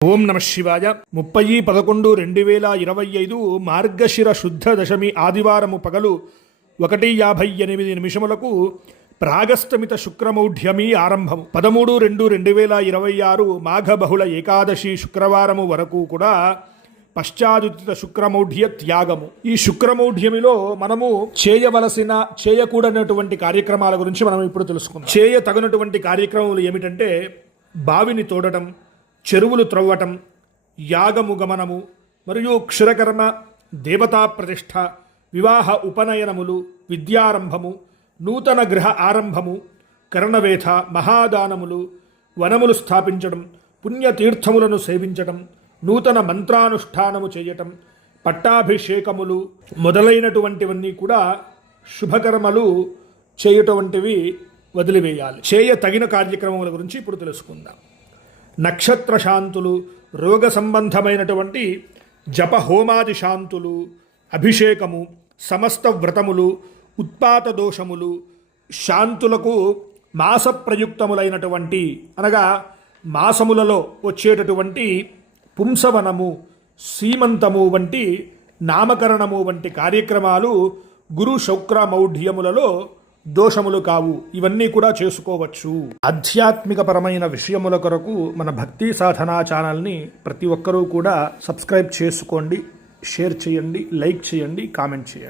ఓం నమ శివాయ. 30/11/2025 మార్గశిర శుద్ధ దశమి ఆదివారము పగలు 1:58 ప్రాగస్తమిత శుక్రమౌఢ్యమి ఆరంభము. 13/2/2026 మాఘ బహుళ ఏకాదశి శుక్రవారము వరకు కూడా పశ్చాదుతిత శుక్రమౌఢ్య త్యాగము. ఈ శుక్రమౌఢ్యమిలో మనము చేయకూడనటువంటి కార్యక్రమాల గురించి మనం ఇప్పుడు తెలుసుకుందాం. చేయతగినటువంటి కార్యక్రమాలు ఏమిటంటే బావిని తోడటం, చెరువులు త్రవ్వటం, యాగము గమనము మరియు క్షురకర్మ, దేవతా ప్రతిష్ఠ, వివాహ ఉపనయనములు, విద్యారంభము, నూతన గృహ ఆరంభము, కర్ణవేధ, మహాదానములు, వనములు స్థాపించడం, పుణ్యతీర్థములను సేవించడం, నూతన మంత్రానుష్ఠానము చేయటం, పట్టాభిషేకములు మొదలైనటువంటివన్నీ కూడా శుభకర్మలు చేయటవంటివి వదిలివేయాలి. తగిన కార్యక్రమముల గురించి ఇప్పుడు తెలుసుకుందాం. నక్షత్ర శాంతులు, రోగ సంబంధమైనటువంటి జప హోమాది శాంతులు, అభిషేకము, సమస్త వ్రతములు, ఉత్పాత దోషములు, శాంతులకు మాస ప్రయుక్తములైనటువంటి అనగా మాసములలో వచ్చేటటువంటి పుంసవనము, సీమంతము వంటి నామకరణము వంటి కార్యక్రమాలు గురు శుక్రమౌఢ్యములలో దోషములు కావు. ఇవన్నీ కూడా చేసుకోవచ్చు. ఆధ్యాత్మికపరమైన విషయముల కొరకు మన భక్తి సాధనా ఛానల్ని ప్రతి ఒక్కరూ కూడా సబ్స్క్రైబ్ చేసుకోండి, షేర్ చేయండి, లైక్ చేయండి, కామెంట్ చేయండి.